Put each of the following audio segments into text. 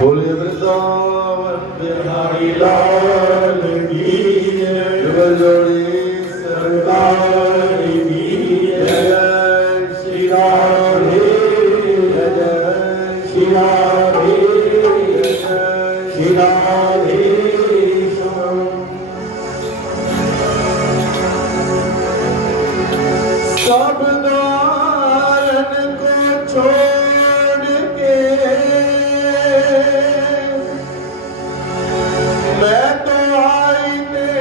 बोले वृंदावन बिहारी लाल की जय, जुगल जोड़ी सरकार की जय। श्री राधे जय, श्री राधे जय, श्री राधे श्याम। सब द्वारन को छोड़ के मैं तो आई तेरे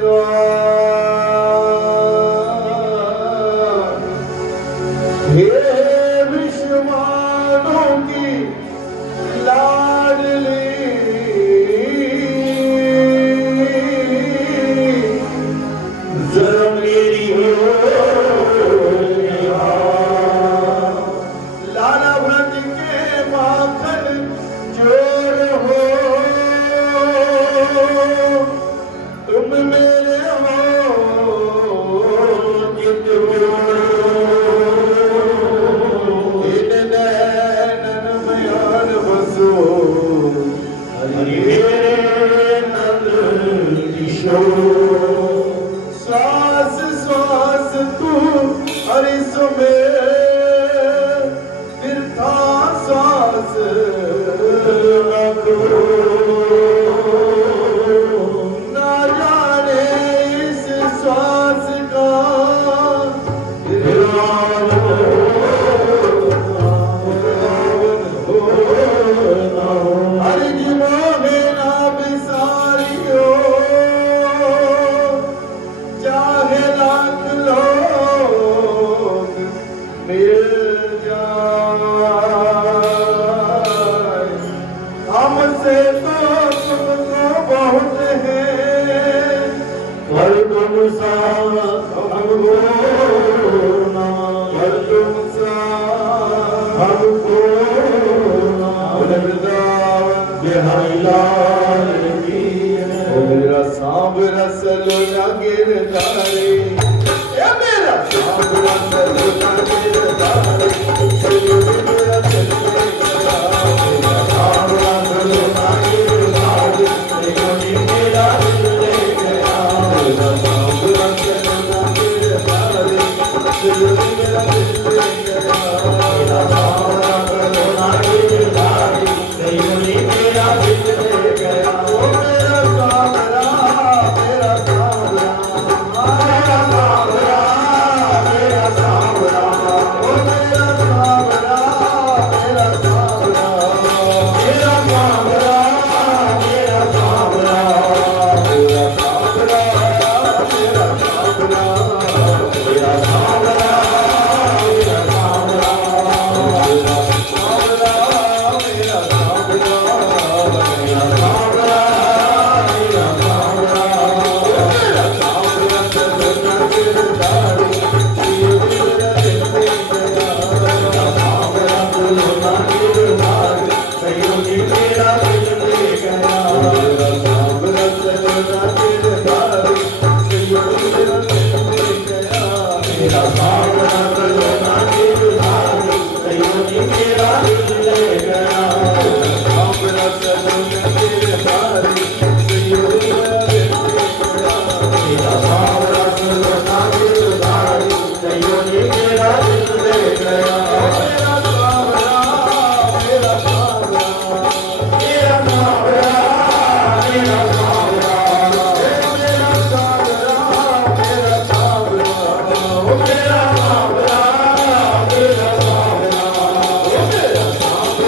द्वार। हे विश्वानों की लाडली, जरा मेरी हो लाला व्रत के माखन जोर हो, तुम मेरे हो चित इन नैनन मयान बसो, हरि मेरे नंद किशोर। श्वास श्वास तू हरि सुमे, तीर्था श्वास रखो। ना जाने इस श्वास का निर्वाण हो, हरि जी मोहे ना बिसारियो, चाहे लाख लोग मिल जाए, हमसे तो तुमको बहुत है, पर तुम सा हमको ना, पर तुम सा हमको ना। वृंदावन बिहारी लाल की जय। ओ मेरा सांवरा सलोना गिरधारी, ए मेरा सांवरा सलोना गिरधारी, सलोनी मेरा चलने लगा। मेरा सांवरा सलोना गिरधारी, सलोनी मेरा चलने गया। मेरा सांवरा सलोना गिरधारी, सलोनी मेरा चलने गया। मेरा सांवरा सलोना गिरधारी, सलोनी मेरा चलने गया। ओ मेरा सांवरा, मेरा सांवरा, मेरा सांवरा, मेरा सांवरा, ओ मेरा सांवरा, मेरा सांवरा, मेरा सांवरा, मेरा सांवरा, मेरा सांवरा, मेरा सांवरा, मेरा सांवरा, मेरा सांवरा, मेरा सांवरा, मेरा सांवरा, मेरा सांवरा, मेरा सांवरा, मेरा सांवरा सलोना गिरधारी, मेरा चलने गया। मेरा सांवरा सलोना गिरधारी, सलोनी मेरा चलने गया। मेरा सांवरा सलोना गिरधारी, सलोनी मेरा चलने गया। मेरा सांवरा सलोना गिरधारी, सलोनी मेरा चलने गया। मेरा सांवरा सलोना गिरधारी, सलोनी मेरा चलने गया। मेरा सांवरा सलोना गिरधारी, सलोनी मेरा चलने गया। मेरा सांवरा, मेरा सांवरा, मेरा सांवरा, मेरा सांवरा, मेरा सांवरा, मेरा सांवरा, ओ मेरा सांवरा, मेरा सांवरा, ओ मेरा सांवरा,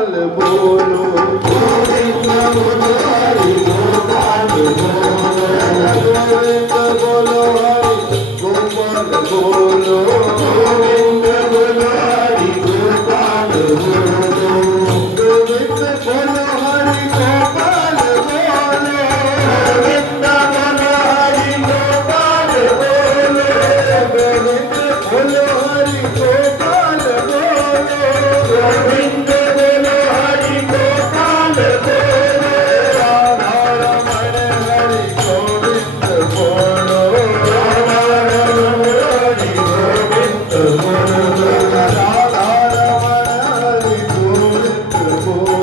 गोपाल बोलो गोविंद बोलो हरि गोपाल बोलो गोविंद बोलो हरि गोपाल बोलो गोविंद बोलो हरि गोपाल बोलो गोविंद बोलो हरि गोपाल बोलो गोविंद बोलो हरि गोपाल बोलो गोविंद बोलो हरि गोपाल बोलो गोविंद बोलो हरि गोपाल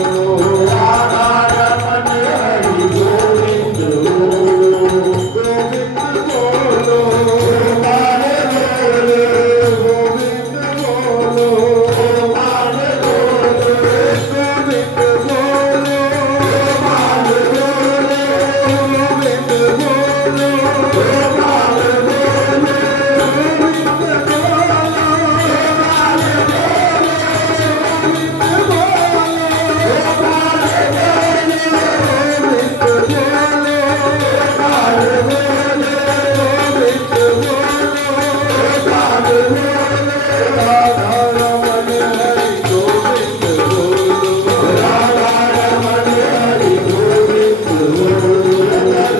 बोलो राधा रमण हरि गोविंद बोलो राधा रमण हरि गोविंद बोलो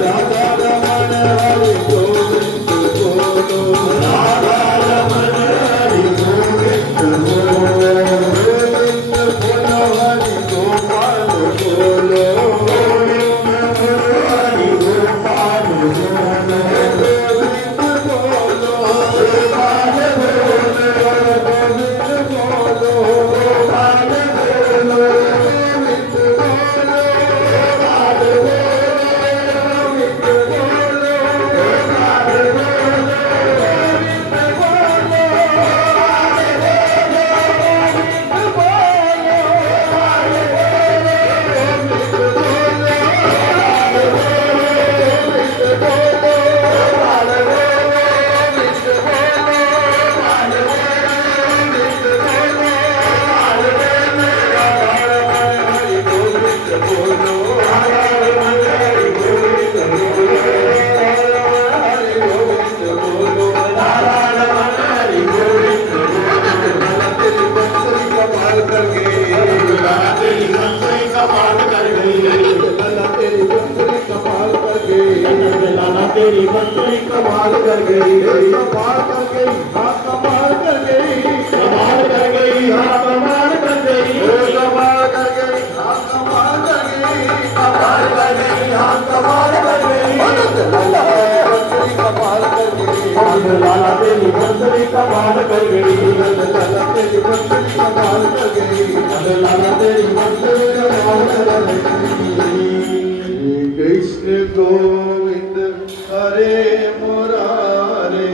राधा रमण हरि गोविंद बोलो राधा रमण हरि गोविंद बोलो गोविंद बोलो गोपाल बोलो गोविंद बोलो गोपाल बोलो गोविंद बोलो गोपाल बोलो गोविंद बोलो गोपाल बोलो गोविंद तेरी बंसुरी कमाल कर गई कमाल कर गई हाँ कमाल कर गई कमाल कर गई हाँ कमाल कर गई कमाल कर गई हाँ कमाल कर गई कमाल कर गई हाँ कमाल कर गई बंसुरी कमाल कर गई लाला तेरी बंसुरी कमाल कर गई लाला तेरी बंसुरी कमाल कर गई लाला तेरी बंसुरी कमाल कर गई कृष्ण गोविंद हरे मुरारे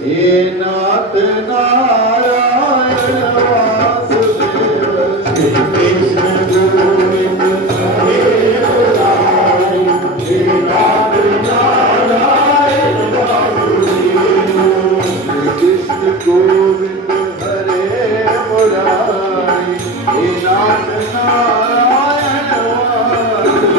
हे नाथ नारायण वासुदेव श्री कृष्ण गोविंद हरे मुरारे हे नाथ नारायण वासुदेव श्री कृष्ण गोविंद हरे मुरारे हे नाथ नारायण वासुदेव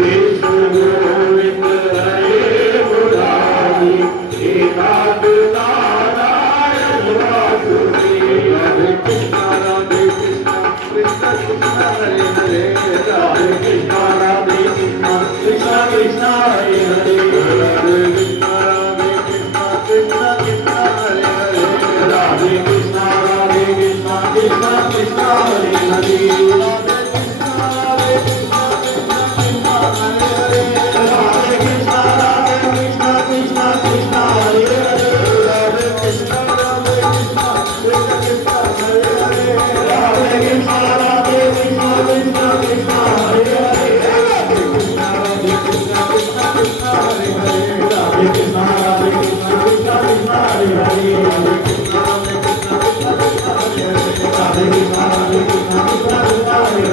कृष्ण गोविंद हरे मुरारी हे नाथ नारायण वासुदेव हरे कृष्ण कृष्ण कृष्ण हरे हरे राधे कृष्ण राधे कृष्ण कृष्ण कृष्ण हरे हरे हरे कृष्ण राधे कृष्ण कृष्ण कृष्ण हरे हरे राधे कृष्ण कृष्ण कृष्ण हरे हरे Hare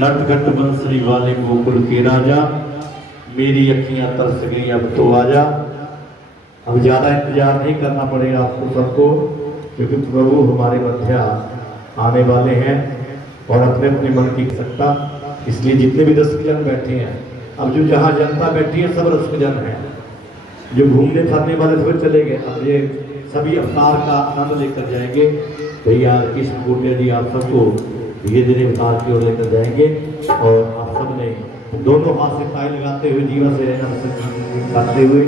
नटखट बंसरी वाले गोकुल के राजा, मेरी अखियां तरस गई अब तो आजा। अब ज्यादा इंतजार नहीं करना पड़ेगा आपको सबको, क्योंकि प्रभु हमारे मध्य आने वाले हैं और अपने अपने मन की सकता। इसलिए जितने भी रसिक जन बैठे हैं, अब जो जहाँ जनता बैठी है सब रसिक जन है, जो घूमने फिरने वाले फिर चले गए, अब ये सभी अवतार का आनंद लेकर जाएंगे। भैया कृष्ण गुंडिया जी आप सबको धीरे धीरे अवतार की ओर लेकर जाएंगे और आप सब ने दोनों हाथ से ताली लगाते हुए जीवा से गाते हुए,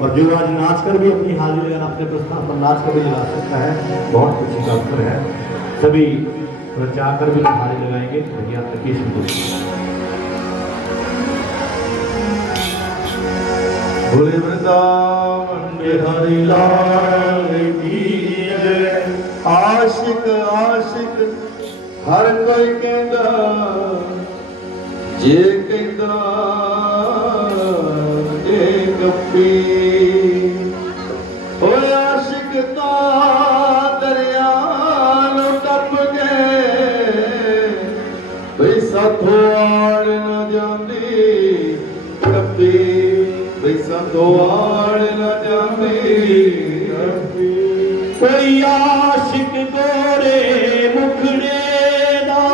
और जो आज नाच कर भी अपनी हाजिरी लगाना, अपने प्रस्थान पर नाच कर भी लगा सकता है, बहुत खुशी का अवसर है। सभी रचाकर भी हाजिरी लगाएंगे। भैया कृष्ण गुंडिया बोले वृंदावन बिहारी लाल की जय। आशिक आशिक हर कोई कहंदा, जे कहंदा जे गप्पी। ओए आशिक ता दरिया नु टप गए, भई साथों आड़ न जांदी टप्पी, भई साथों आड़ न जांदी टप्पी। कोई आशिक गोरे मुखड़े दा,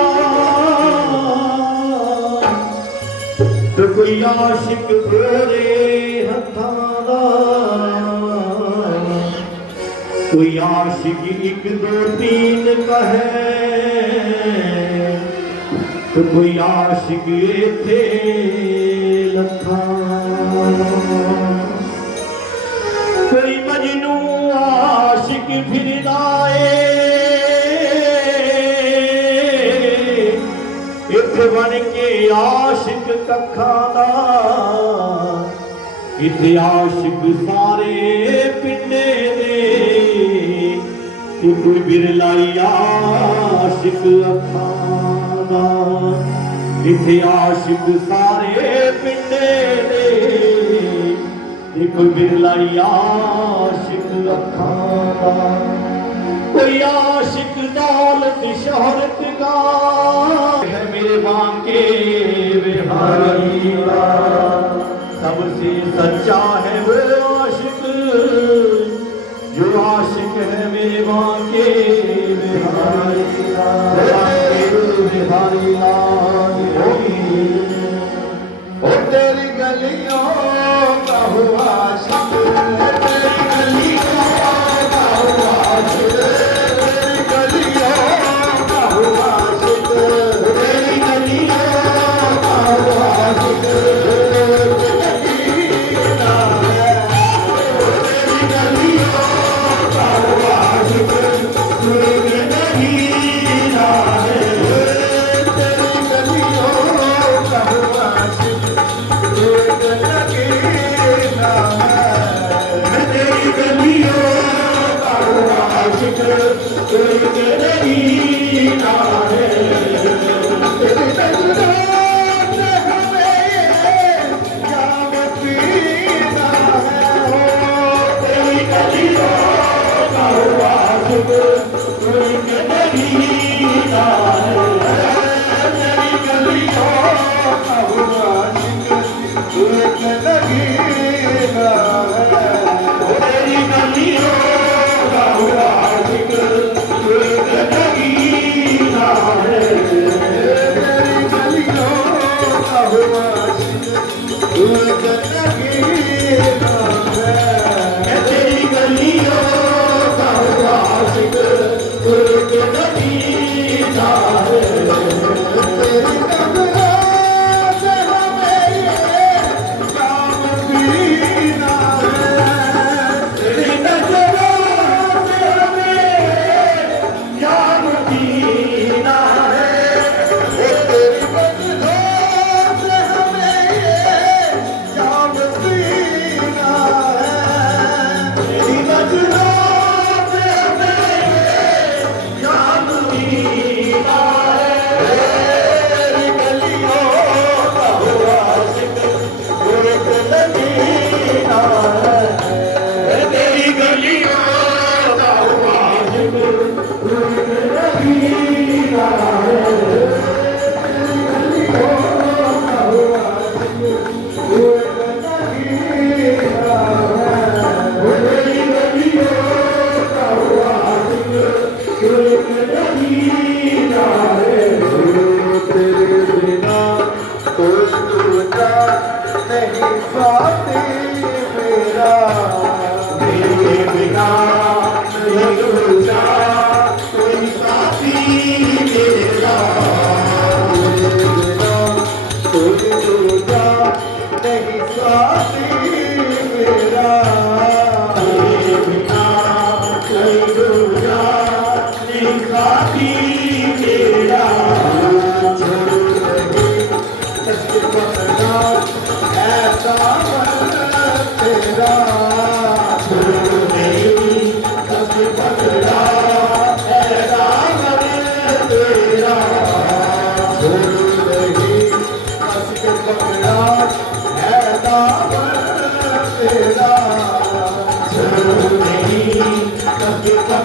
तो कोई आशिक गोरे हत्थां दा, कोई आशिक एक दो तीन कहे, तो कोई आशिक इत्थे लखां। कोई मजनू आशिक फिरदा इत्थे बन के आशिक कखां दा, इत्थे आशिक सारे पिंडे दे, कोई बिरलाई आशिक अखां दा। इत्थे आशिक सारे पिंडे दे, कोई बिरलाई आशिक अखां दा। कोई आशिक दौलत शोहरत का है, मेरे बांके बिहारी का सबसे सच्चा है वो आशिक, जो आशिक है मेरे बांके बिहारी का। बिहारी लाल और तेरी गलियों का हुआ आशिक, तेरी गलियों का हुआ आशिक, तेरी गलियों का हुआ आशिक, तेरी गलियों का हुआ आशिक। तेरी गलियों का हुआ आशिक, तेरी गलियों का हुआ आशिक। तेरी गलियों का हुआ आशिक, कोई नहीं ना है। तेरी गलियों से हमें याद पीना है, तेरी गलियों का हुआ आशिक, कोई नहीं ना है। तेरी गलियों का हुआ आशिक, कोई नहीं ना है। तेरी गलियों का हुआ आशिक, कोई नहीं ना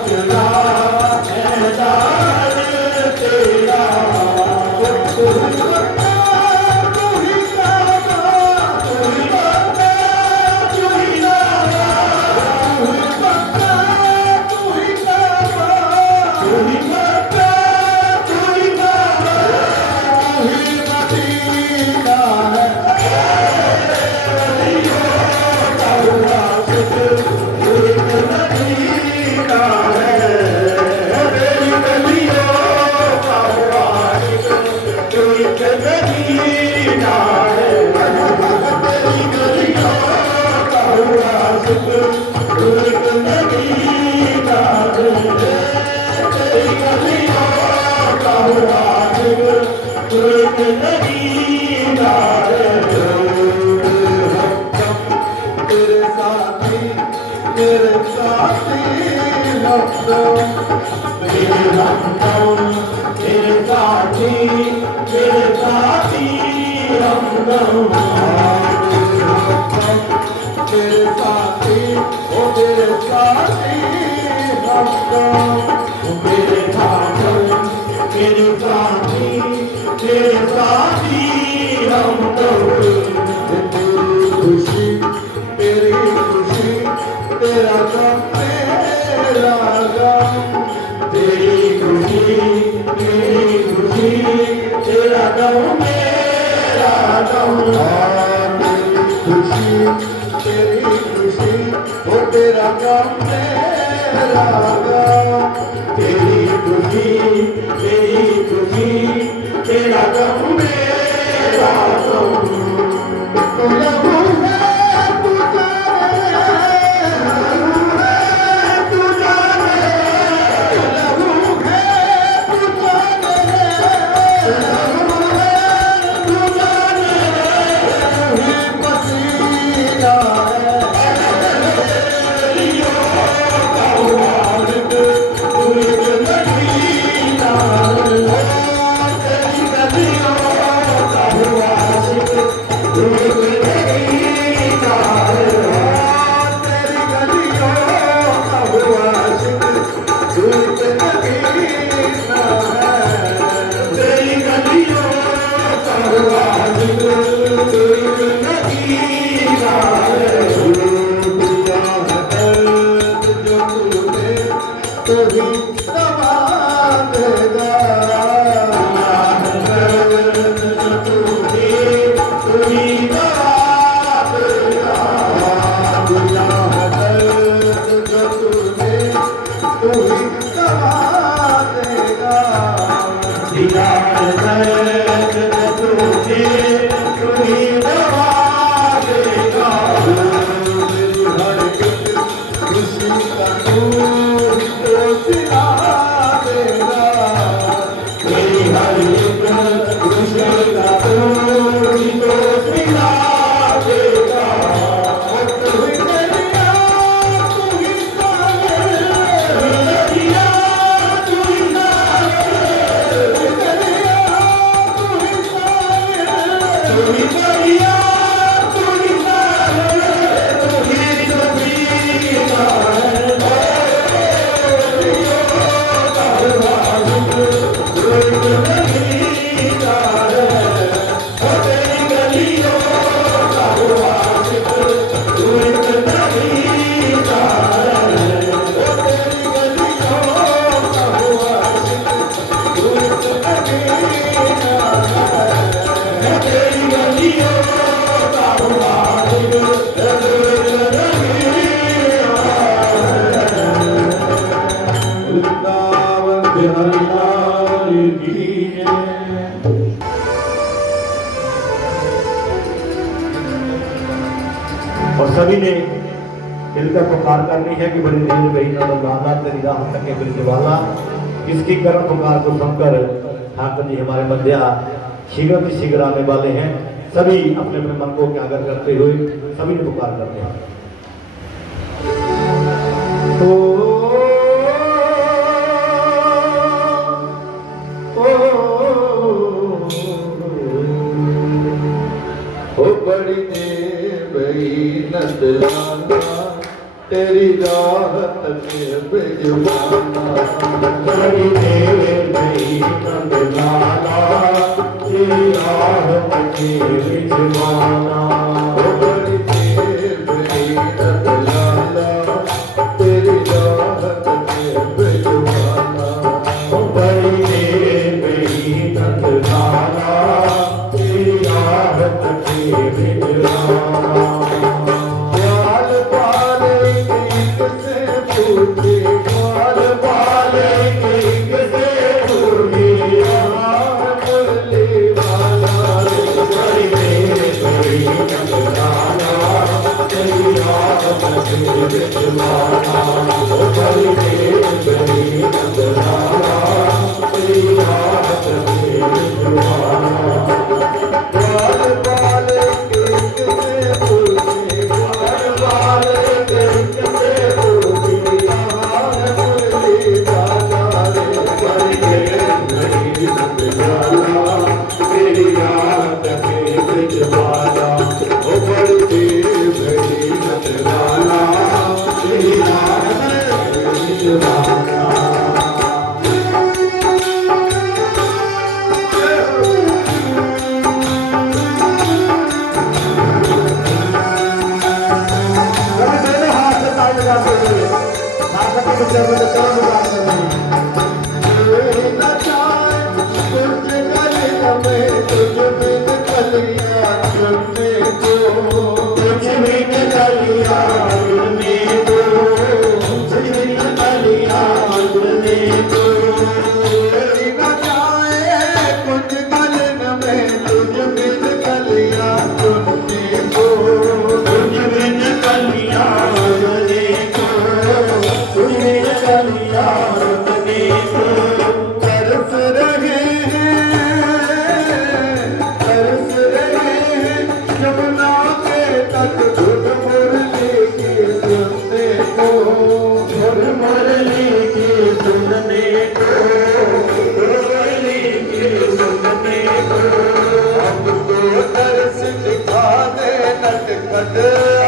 चला है दार तेरा तू ही बता तू ही गावा तू ही बता तू ही गावा तू ही बता तू ही गावा तू ही बता तू ही गावा तू ही मदीना तेरे साथी तेरे साथी ओ तेरे साथी मेरे साथी हम खुशी तेरी खुशी तेरा गम मेरा गम तेरी खुशी तेरा गम मेरा गम तेरी खुशी वो तेरा गम मेरा गम तेरी खुशी तेरा गम मेरा गम तू लहू है तू जाने तू जाने लहू है तू जाने ही पसीना और सभी ने मिलकर पुकार करनी है कि बड़ी देर गई न लाना तेरी राह तक मिलने वाला। इसकी कर्म पुकार को सुनकर ठाकुर जी हमारे मध्या शीघ्र ही शीघ्र आने वाले हैं। सभी अपने अपने मन को उजागर करते हुए सभी ने पुकार करते हैं। बड़ी देर गई नंदलाला तेरी राहत में बेजुबाना बड़ी देर नहीं कंगलाना तेरी राहत के रिजवाना बड़ी देर नहीं कंगलाना तेरी राहत में बेजुबाना बड़ी देर नहीं कंगलाना तेरी राहत के रिजवाना ग्वाल पाले किससे पूछे ग्वाल पाले किसे पूरी मुरली वाला बड़ी देर बड़ी कंगलाना तेरी राहत के रिजवाना बड़ी देर बड़ी कंगलाना तेरी राहत के रिजवाना ग्वाल पाले किससे पूछे ग्वाल पाले किससे पूछे मुरली वाला बड़ी देर बड़ी कंगलाना तेरी राहत के रिजवाना बड़ी देर बड़ी कंगलाना तेरी राहत के रिजवाना कुछ भी निकलिया में तो कुछ भी निकलिया में तो कुछ भी निकलिया में तो कुछ भी निकलिया में तो तरस रहे हैं यमुना के तट धुन मुरली की सुनने को धुन मुरली की सुनने को मुरली की सुनने को हमको तरस दिखा दे नटखट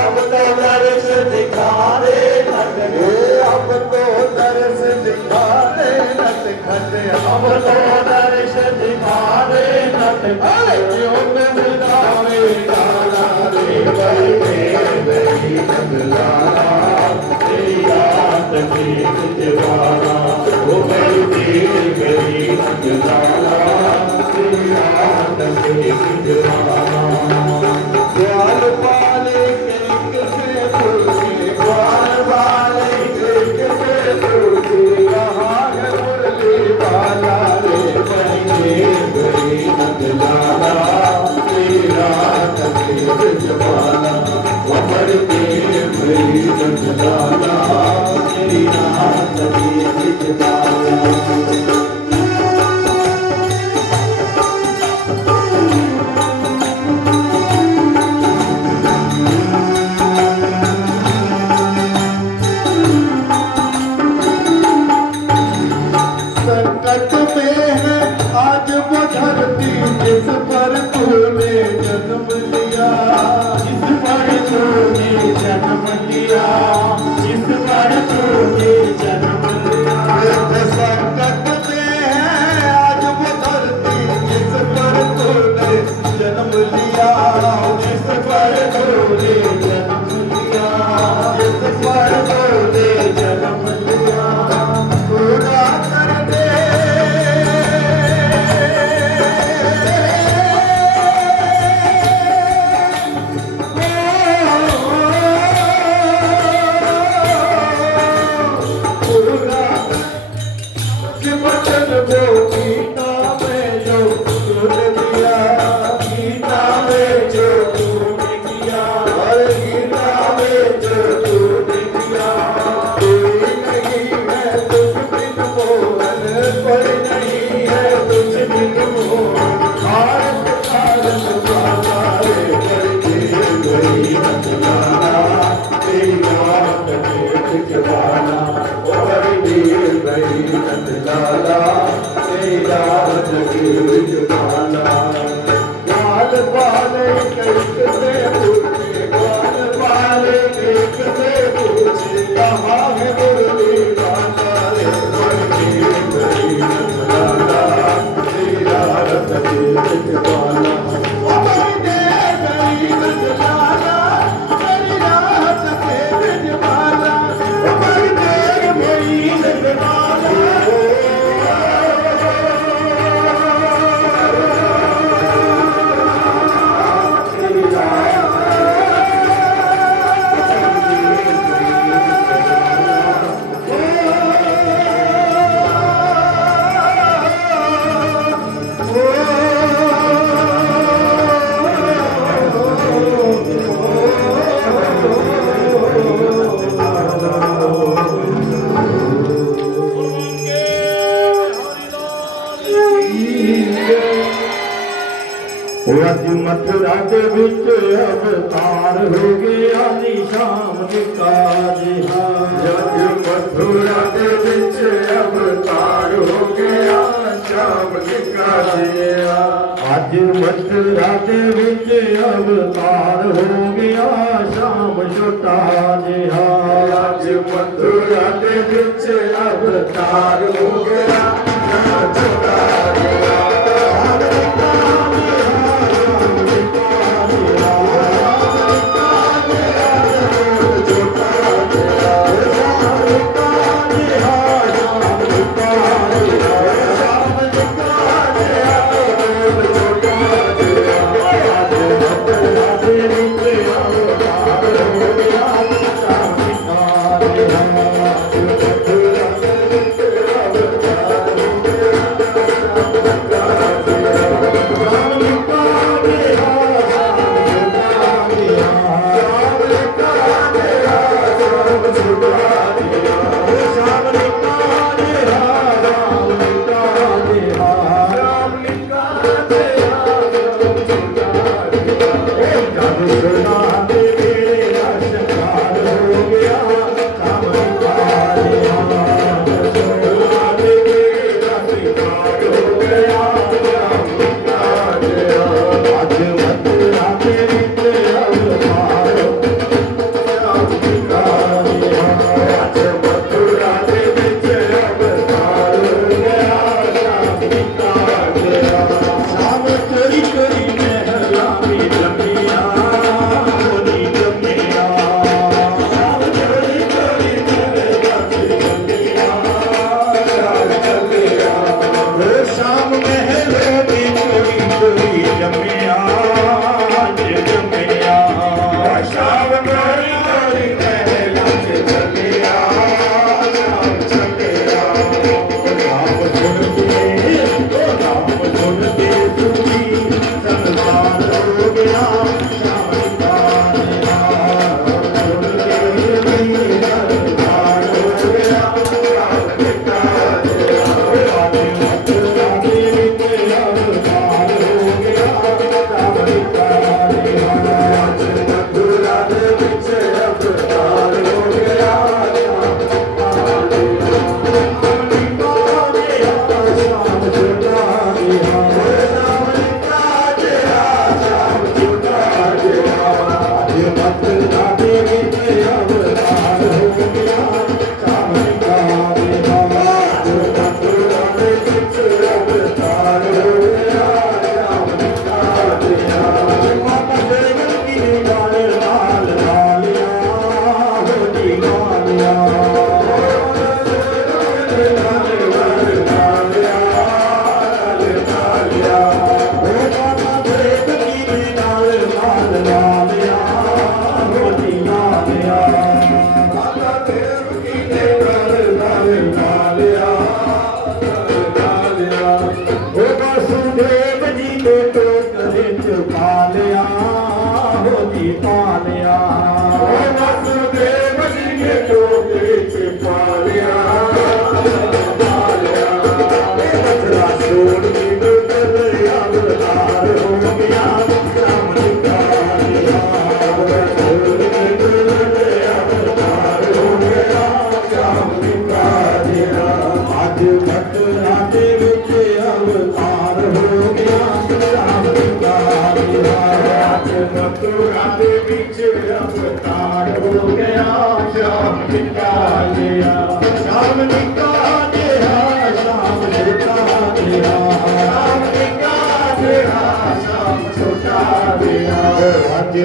अब तो दर्श दिखा दे नटखट हमको तरस दिखा दे नटखट अब तो दर्श दिखा दे नटखट क्यों मिलावे डाला रे बड़ी देर बड़ी कंगलाना तेरी रात की रिजवाना वो बड़ी देर बड़ी कंगलाना तेरी रात की रिजवाना ग्वाल पाले किससे पूछे ग्वाल पाले किससे पूछे यहाँ है मुरली वाला रे बड़ी देर बड़ी कंगलाना तेरी रात की रिजवाना वो बड़ी देर बड़ी कंगलाना तेरी रात की रिजवाना संकट में है आज वो धरती जिस पर तूने जन्म लिया जिस पर तूने जन्म लिया जिस पर तूने जन्म लिया संकट में है आज वो धरती जिस पर तूने जन्म लिया जिस पर तूने जन्म लिया जिस पर तूने जन्म लिया पूरा कर दे पूरा कि वचन वो गीता में जो तूने दिया गीता में जो तूने किया और गीता में जो तूने दिया कोई नहीं है तुझ बिन मोहन कोई नहीं है तुझ बिन मोहन भारत भारत माता रे करके गई नचलाना तेरी रात में रिजवाना वो बड़ी देर बड़ी नचलाना तेरी रात में रिजवाना ग्वाल पाले कैसे पूछे ग्वाल पाले कैसे पूछे ਵਿੱਚ ਅਵਤਾਰ ਹੋ ਗਿਆ ਨੀ ਸ਼ਾਮ ਨਿਕਾ ਜਿਹਾ ਜਦ ਮਥੁਰਾ ਦੇ ਵਿੱਚ ਅਵਤਾਰ ਹੋ ਗਿਆ ਸ਼ਾਮ ਨਿਕਾ ਜਿਹਾ ਅੱਜ ਮਥੁਰਾ ਦੇ ਵਿੱਚ ਅਵਤਾਰ ਹੋ ਗਿਆ ਸ਼ਾਮ ਛੋਟਾ ਜਿਹਾ ਅੱਜ ਮਥੁਰਾ ਦੇ ਵਿੱਚ ਅਵਤਾਰ ਹੋ ਗਿਆ ਸ਼ਾਮ ਛੋਟਾ ਜਿਹਾ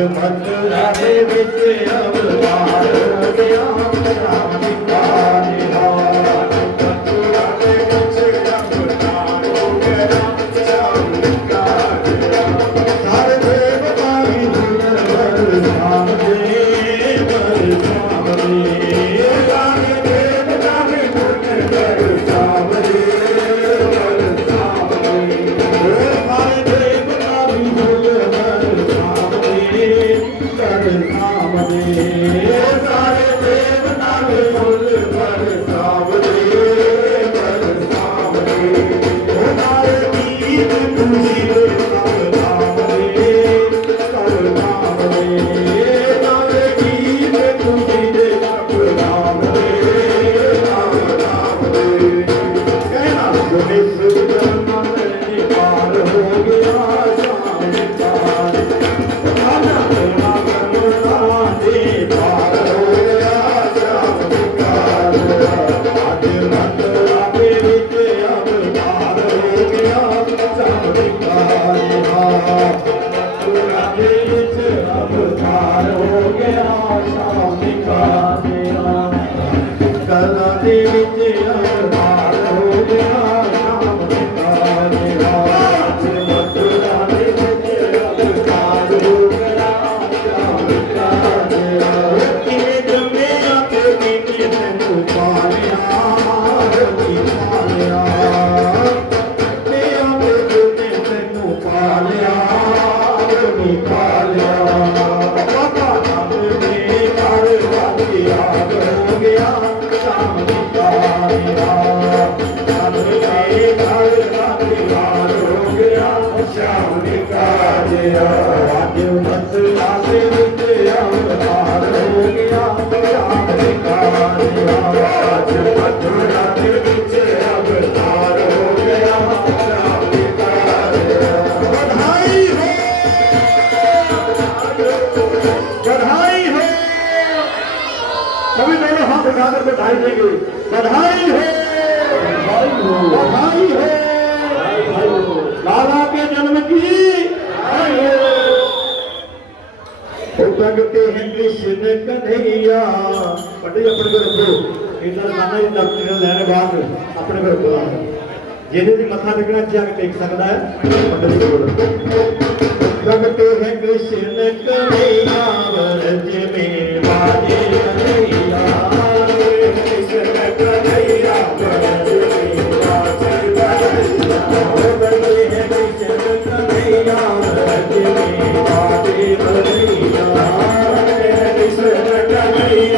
ਮਥੁਰਾ ਦੇ ਵਿੱਚ ਅਵਤਾਰ ਹੋ ਗਿਆ ਸ਼ਾਮ ਨਿਕਾ ਜਿਹਾ ਮਥੁਰਾ ਦੇ ਵਿੱਚ ਅਵਤਾਰ ਹੋ ਗਿਆ ਸ਼ਾਮ ਨਿਕਾ ਜਿਹਾ ਸਾਰੇ ਦੇਵਤਾ ਵੀ ਦੁਨੀਆ ਵਰ ਸ਼ਾਮ ਦੇ ਵਰ ਸ਼ਾਮ ਦੇ ਸਾਰੇ ਦੇਵਤਾ ਵੀ ਦੁਨੀਆ ਵਰ ਸ਼ਾਮ ਦੇ ਵਰ ਸ਼ਾਮ ਦੇ ਸਾਰੇ ਦੇਵਤਾ ਵੀ ਦੁਨੀਆ ਵਰ ਸ਼ਾਮ ਦੇ ਸਾਰੇ ਦੇਵਤਾ ਦੇ ਵਿੱਚ ਅਵਤਾਰ ਹੋ ਗਿਆ ਨਾਮ ਨਿਕਾਲਿਆ ਅੱਜ ਮਥੁਰਾ ਦੇ ਵਿੱਚ ਅਵਤਾਰ ਹੋ ਗਿਆ ਨਾਮ ਨਿਕਾਲਿਆ ਕਿਵੇਂ ਜੰਮਿਆ ਤੇ ਕਿਵੇਂ ਤੈਨੂੰ ਪਾਲਿਆ ਰੋਟੀ ਪਾਲਿਆ ਤੇ ਆਵੇ ਕਿਵੇਂ ਤੈਨੂੰ ਪਾਲਿਆ ਰੋਟੀ ਪਾਲਿਆ ਬਾਬਾ ਨਾਮ ਦੇ ਘਰ ਵਾਲਿਆ ਹੋ ਗਿਆ ਸ਼ਾਮ ਨਿਕਾਲਿਆ ਨਾਮ ਦੇ ਘਰ ਵਾਲਿਆ ਹੋ ਗਿਆ ਸ਼ਾਮ ਨਿਕਾਲਿਆ ਅੱਜ ਮਥੁਰਾ ਦੇ ਵਿੱਚ ਅਵਤਾਰ ਹੋ ਗਿਆ ਸ਼ਾਮ ਨਿਕਾਲਿਆ ਅੱਜ ਮਥੁਰਾ ਦੇ ਵਿੱਚ ਅਵਤਾਰ ਹੋ ਗਿਆ ਸ਼ਾਮ ਨਿਕਾਲਿਆ ਬਧਾਈ ਹੋ बधाई हो सभी दोनों हाथ उठाकर बधाई देंगे बधाई हो बधाई हो लाला के जन्म की बधाई हो भगते हैं कृष्ण कन्हैया पढ़े अपने को रखो इधर नाना जी डॉक्टर लैने बाद अपने को रखो ਜਿਹਦੇ ਦੀ ਮੱਥਾ ਟੇਕਣਾ ਚਾਹ ਕੇ ਟੇਕ ਸਕਦਾ ਹੈ ਪੰਡਤ ਜੀ ਕੋਲ भगते हैं कृष्ण कन्हैया व्रज में बाजे कन्हैया कृष्ण कन्हैया व्रज में बाजे कन्हैया भगते हैं कृष्ण कन्हैया व्रज में बाजे कन्हैया कृष्ण कन्हैया व्रज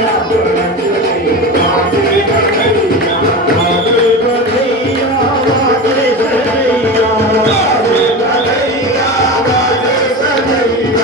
में बाजे कन्हैया बाजे कन्हैया बाजे कन्हैया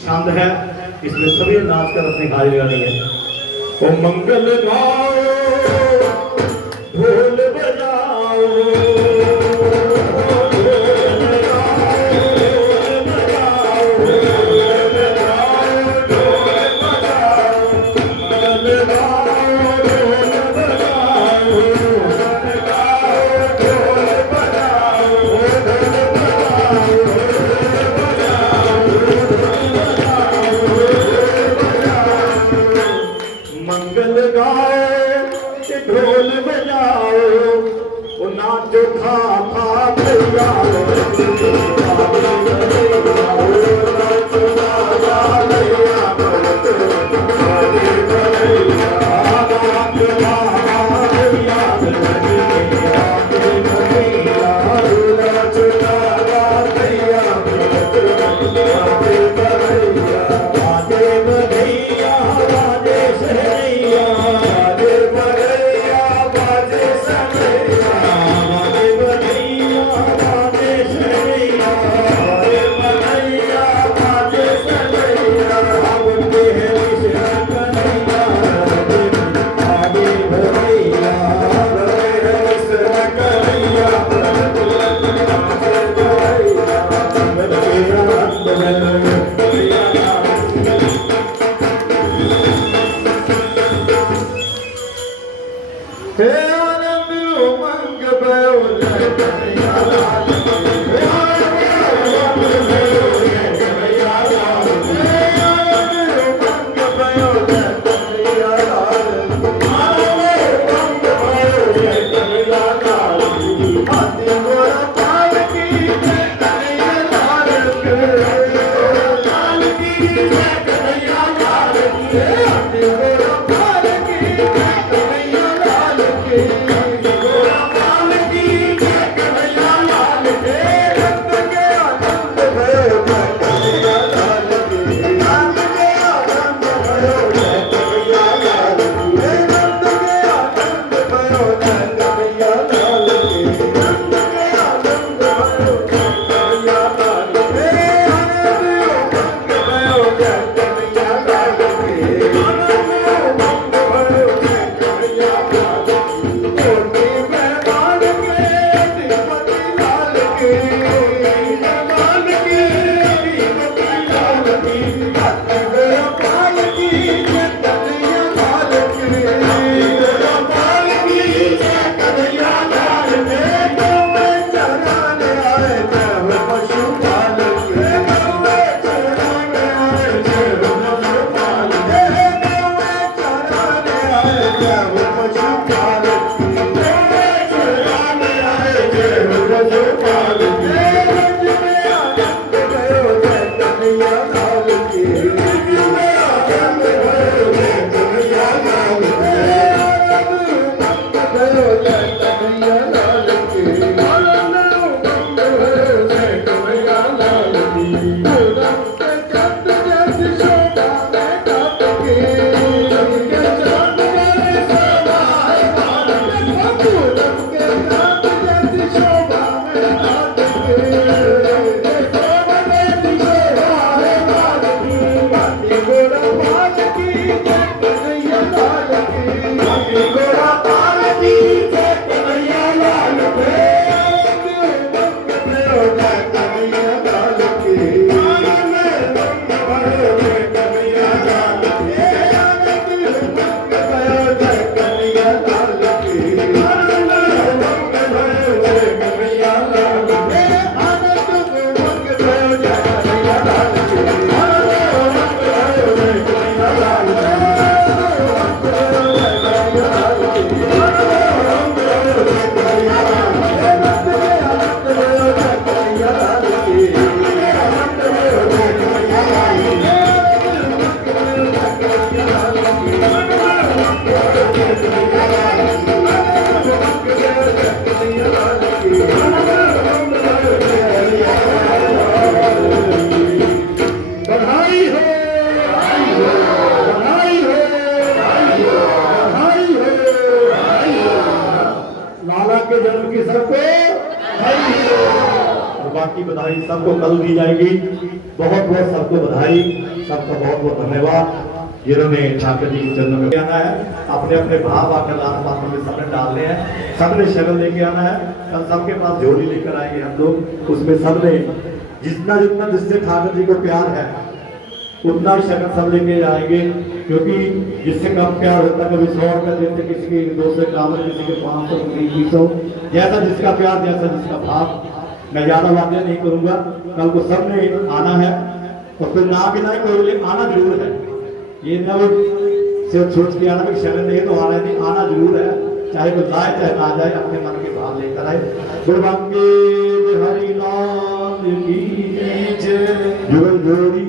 छंद है, इसमें सभी नाच कर अपनी हाजिरी लगानी है। ओ मंगल गाओ, ढोल बजाओ, मंगल गाओ कि ढोल बजाओ, ओ नाचो था तैयार। बाकी बधाई सबको कल दी जाएगी। बहुत बहुत सबको बधाई, सबका बहुत बहुत धन्यवाद जिन्होंने ठाकुर जी के चरणों में आना है। अपने अपने भाव आकर लाल पात्रों में सबने डालने हैं, सबने शगल लेके आना है। कल सबके पास झोली लेकर आएंगे हम लोग, उसमें सबने जितना जितना जिससे ठाकुर जी को प्यार है उतना ही शगल सब लेके आएंगे। क्योंकि जिससे कम प्यार होता है, कभी 100 रुपये देते, किसी के 200 कामर, किसी के 500, किसी 300, जैसा जिसका प्यार, जैसा जिसका भाव। मैं ज्यादा बातें नहीं करूंगा, कल को सबने आना है। और फिर ना भी ना कोई आना जरूर है, ये ना सिर्फ सोच के आना कि शगल नहीं तो आना नहीं, आना जरूर है। चाहे कोई जाए चाहे ना जाए, अपने मन के भाव लेकर आए। गुरबांके हरि लाल की जय, जुगल जोड़ी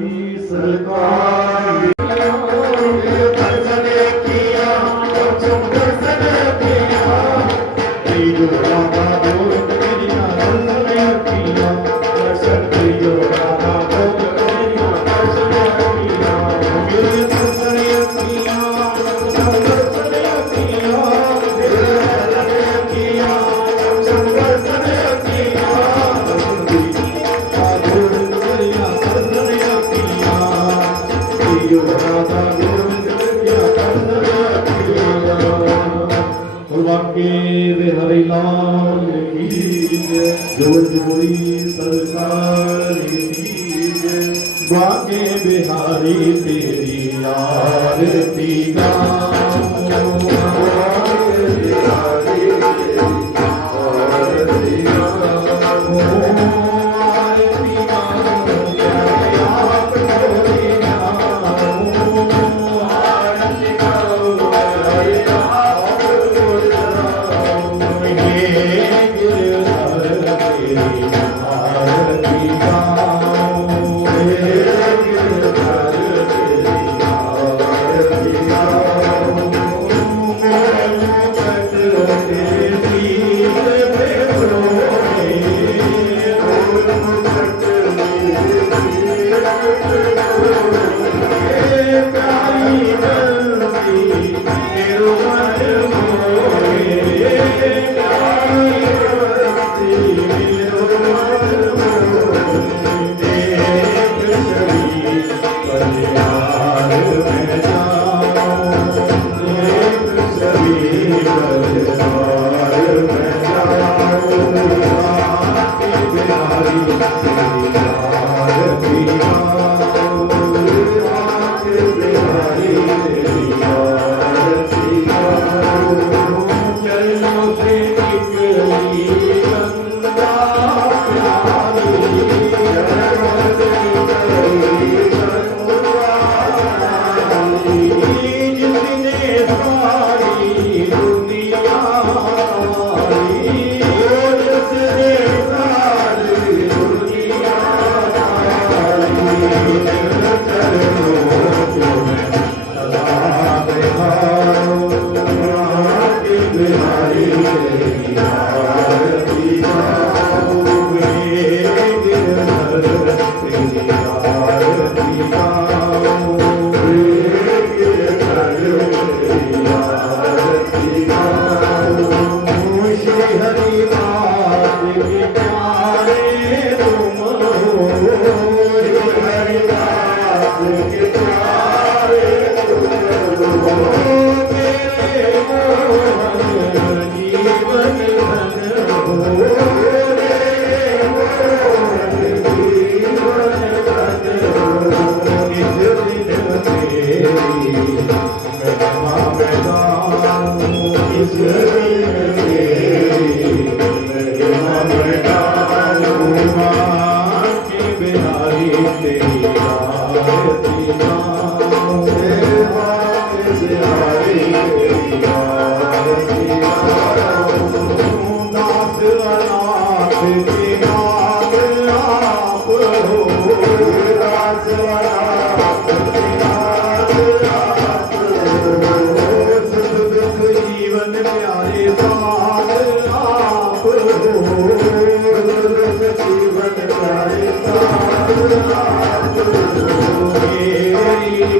सरकार। हरि लाल की जय, जोड़ी सरकार की जय। बाके बिहारी तेरी आरती गाऊं,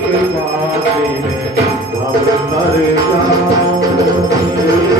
कृपा से मैं भव तर जाऊं।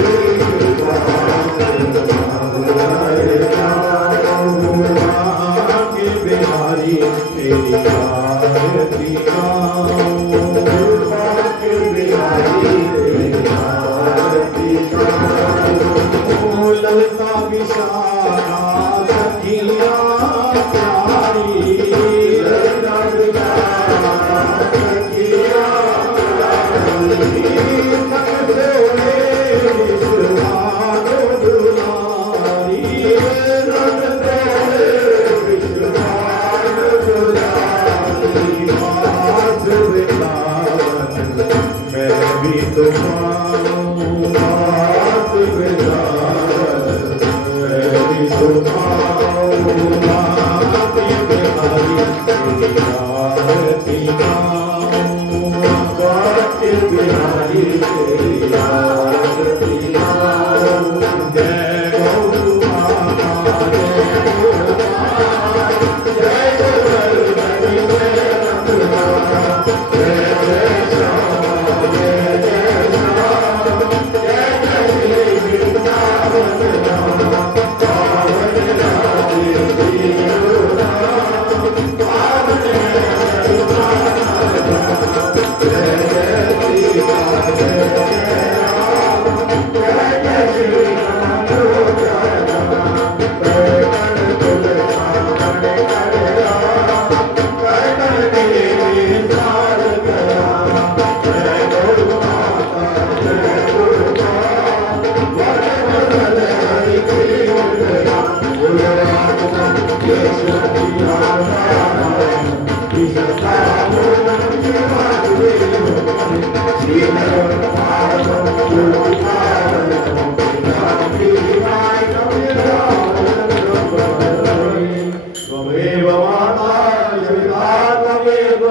पाऊँ दास बेजार, तेरी तो पाऊँ मात बिहारी, तेरी आरती गाऊँ मात बिहारी, तेरी आरती गाऊँ। जय गौ माता जय गौ माता, जय गोवर्धनी जय रत्नमाला, जय जय श्याम जय जय श्याम, जय जय श्री वृंदावन धाम। पावन राधे प्रियो धाम, पावन है तुम्हारा धाम। जय जय श्री राम जय जय राम, जय जय श्री राम जय राम। जय कण कुल धाम कण कण राम, कण कण के सार करा। जय गौ माता जय गौ माता, वरण वरण हरि की उतरा। गुणवान केशव नारायण, विष्णु श्रीधर पार्वम त्वमेव माता पिता त्वमेव,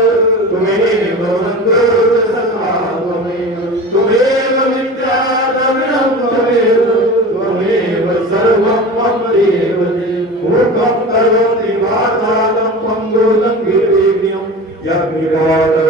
त्वमेव बन्धुः सखा त्वमेव, त्वमेव विद्या द्रविणं त्वमेव, त्वमेव सर्वं मम देव देव। मूर्खं करोति वाचालं पङ्गुं लङ्घयेत्यं, यज्ञवादं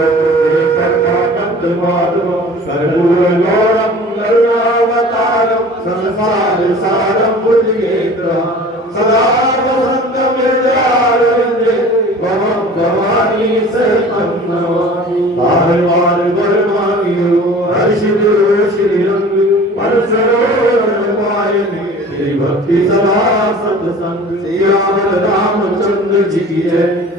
कर्माणं कर्पूरगौरं करुणावतारं, संसारसारं भुजगेन्द्रं, सदा वसन्तं हृदयारविन्दे, त्वमं भवानी सहितं नमामि। बार बार वर मांगियो हर्षितो श्रीरंग, मन सरोवर पायने तेरी भक्ति सदा सत्संग। श्री राम रामचंद्र जी की जय।